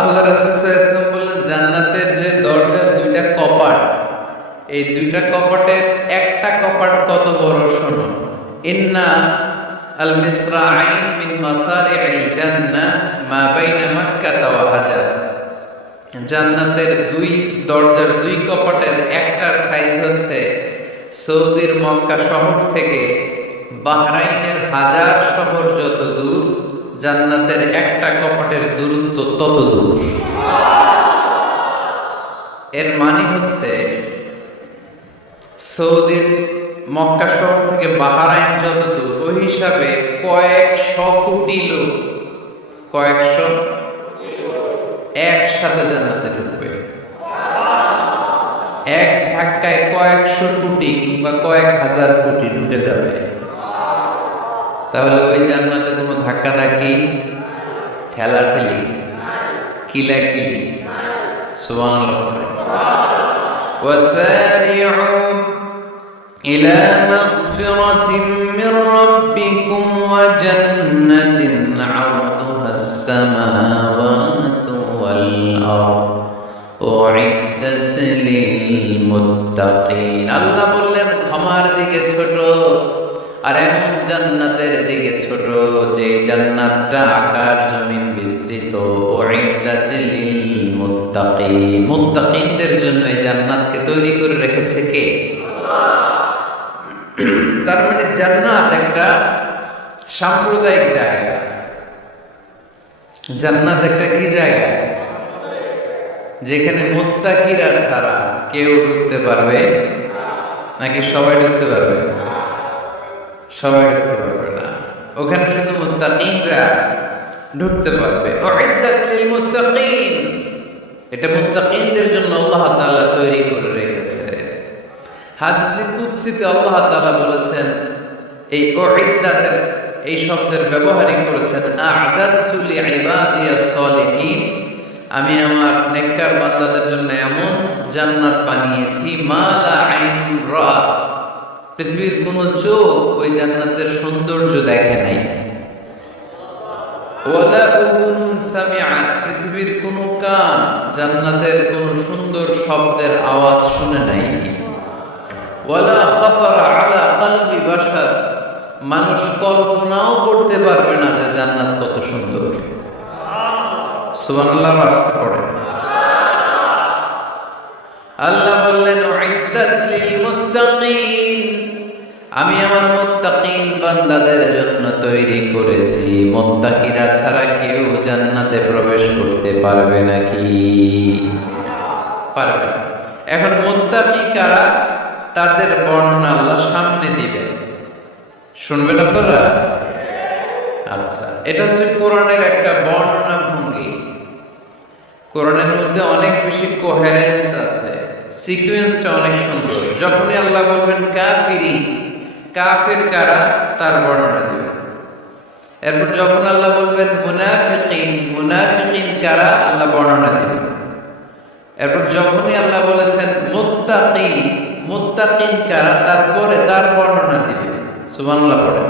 আল্লাহ রাসূল সাল্লাল্লাহু আলাইহি ওয়াসাল্লাম বললেন, জান্নাতের যে দরজার দুইটা কপাট, এই দুইটা কপাটের একটা কপাট কত বড় শোনো। ইন্না আল মিসরাআইন মিন মাসারি'ল জান্নাহ মা বাইনা মাক্কাহ ওয়া হাজার। জান্নাতের দুই দরজার দুই কপাটের একটার সাইজ হচ্ছে সৌদির মক্কা শহর থেকে বাহরাইনের হাজার শহর যত দূর, জান্নাতের একটা কপাটের দূরত্ব তত দূর। এর মানে হচ্ছে সৌদির মক্কা শহর থেকে বাহরাইন যত দূর, ওই হিসাবে কয়েকশো কোটি লোক, কয়েকশো একসাথে জান্নাতে ঢুকবে। এক ধাক্কায় কয়েকশো কোটি কিংবা কয়েক হাজার কোটি ঢুকে যাবে। তাহলে ওই জান্নাতে কোনো ধাক্কা ধাক্কি, ঠেলাঠেলি, কিলাকিলি, সুবহানাল্লাহ। وسارعوا إلى مغفرة من ربكم وجنة عرضها السماوات والأرض أعدت للمتقين। আল্লাহ বললেন ক্ষমার দিকে ছোট, আর এমন জান্নাতের দিকে ছোট যে জান্নাতটা আকাশ জমিন বিস্তৃত। উইদ্দাত লিল মুত্তাকিন, মুত্তাকিনদের জন্য এই জান্নাতকে তৈরি করে রেখেছে কে? তার মানে জান্নাত একটা সাম্প্রদায়িক জায়গা। জান্নাত একটা কি জায়গা? যেখানে মুত্তাকিরা ছাড়া কেউ ঢুকতে পারবে নাকি সবাই ঢুকতে পারবে? সবাই ঢুকতে পারবে না, ওখানে শুধু মুত্তাকিনরা ঢুকতে পারবে। উইদ্দাত লিল মুত্তাকিন, এটা মুত্তাকিনদের জন্য আল্লাহ তাআলা তৈরি করে রেখেছে। হাদিসে কুদসিতে আল্লাহ তাআলা বলেছেন, এই উইদ্দাতের এই শব্দের ব্যবহারই করেছেন আ'দাতু লিইবাদিয়াস সালিহিন, আমি আমার নেককার বান্দাদের জন্য এমন জান্নাত বানিয়েছি মা লা আইনুন রাআত, পৃথিবীর কোন চোখ ওই জান্নাতের সৌন্দর্য দেখে নাই। ওয়ালা উযুনুন সামিআত, পৃথিবীর কোন কান জান্নাতের কোন সুন্দর শব্দের আওয়াজ শুনে নাই। ওয়ালা খাতারা আলা কলবি বাশার, মানুষ কল্পনাও করতে পারবে না যে জান্নাত কত সুন্দর। সুবহানাল্লাহ, আস্তে পড়ে। আল্লাহ বললেন উইদ্দাত লিল মুত্তাকিন, আমি আমার মুত্তাকিন বান্দাদের জন্য তৈরি করেছি। মুত্তাকিরা ছাড়া কেউ জান্নাতে প্রবেশ করতে পারবে নাকি? পারবে না। এখন মুত্তাকি কারা, তাদের বর্ণনা আল্লাহ সামনে দিবেন, শুনবেন আপনারা? আচ্ছা, এটা হচ্ছে কোরআনের একটা বর্ণনা ভঙ্গি। কোরআনের মধ্যে অনেক বেশি কোহেরেন্স আছে, সিকোয়েন্সটা অনেক সুন্দর। যখনই আল্লাহ বলবেন কাফিরিন, কাফির কারা, তার বর্ণনা দিবেন। এরপর যখন আল্লাহ বলবেন মুনাফিকিন, মুনাফিকিন কারা, আল্লাহ বর্ণনা দিবেন। এরপর যখনই আল্লাহ বলেছেন মুত্তাকিন, মুত্তাকিন কারা, তারপরে তার বর্ণনা দিবেন। সুবহানাল্লাহ পড়েন।